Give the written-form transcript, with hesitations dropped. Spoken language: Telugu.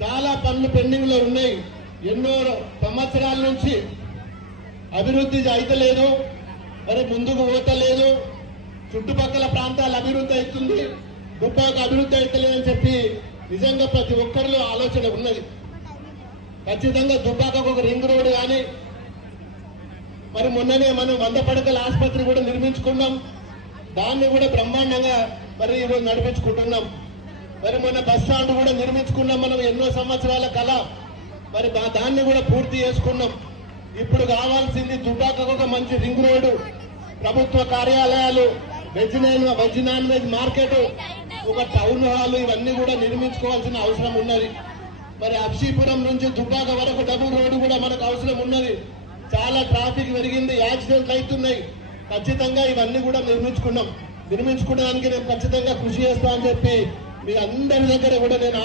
చాలా పనులు పెండింగ్ లో ఉన్నాయి. ఎన్నో సంవత్సరాల నుంచి అభివృద్ధి అయితలేదు, మరి ముందుకు పోతలేదు. చుట్టుపక్కల ప్రాంతాల అభివృద్ధి అవుతుంది, దుబ్బాక అభివృద్ధి అవుతలేదని చెప్పి నిజంగా ప్రతి ఒక్కరిలో ఆలోచన ఉన్నది. ఖచ్చితంగా దుబ్బాకకు ఒక రింగ్ రోడ్ కానీ, మరి మొన్ననే మనం 100 పడకల ఆసుపత్రి కూడా నిర్మించుకున్నాం. దాన్ని కూడా బ్రహ్మాండంగా మరి ఈరోజు నడిపించుకుంటున్నాం. మరి మొన్న బస్ స్టాండ్ కూడా నిర్మించుకున్నాం మనం, ఎన్నో సంవత్సరాల కళ. మరి దాన్ని కూడా పూర్తి చేసుకున్నాం. ఇప్పుడు కావాల్సింది దుబ్బాకకు ఒక మంచి రింగ్ రోడ్డు, ప్రభుత్వ కార్యాలయాలు, వెజ్ నాన్ వెజ్ మార్కెట్, ఒక టౌన్ హాల్, ఇవన్నీ కూడా నిర్మించుకోవాల్సిన అవసరం ఉన్నది. మరి అబ్షీపురం నుంచి దుబ్బాక వరకు డబుల్ రోడ్డు కూడా మనకు అవసరం ఉన్నది. చాలా ట్రాఫిక్ పెరిగింది, యాక్సిడెంట్లు అవుతున్నాయి. ఖచ్చితంగా ఇవన్నీ కూడా నిర్మించుకోవడానికి నేను ఖచ్చితంగా కృషి చేస్తా అని చెప్పి మీ అందరి దగ్గర కూడా నేను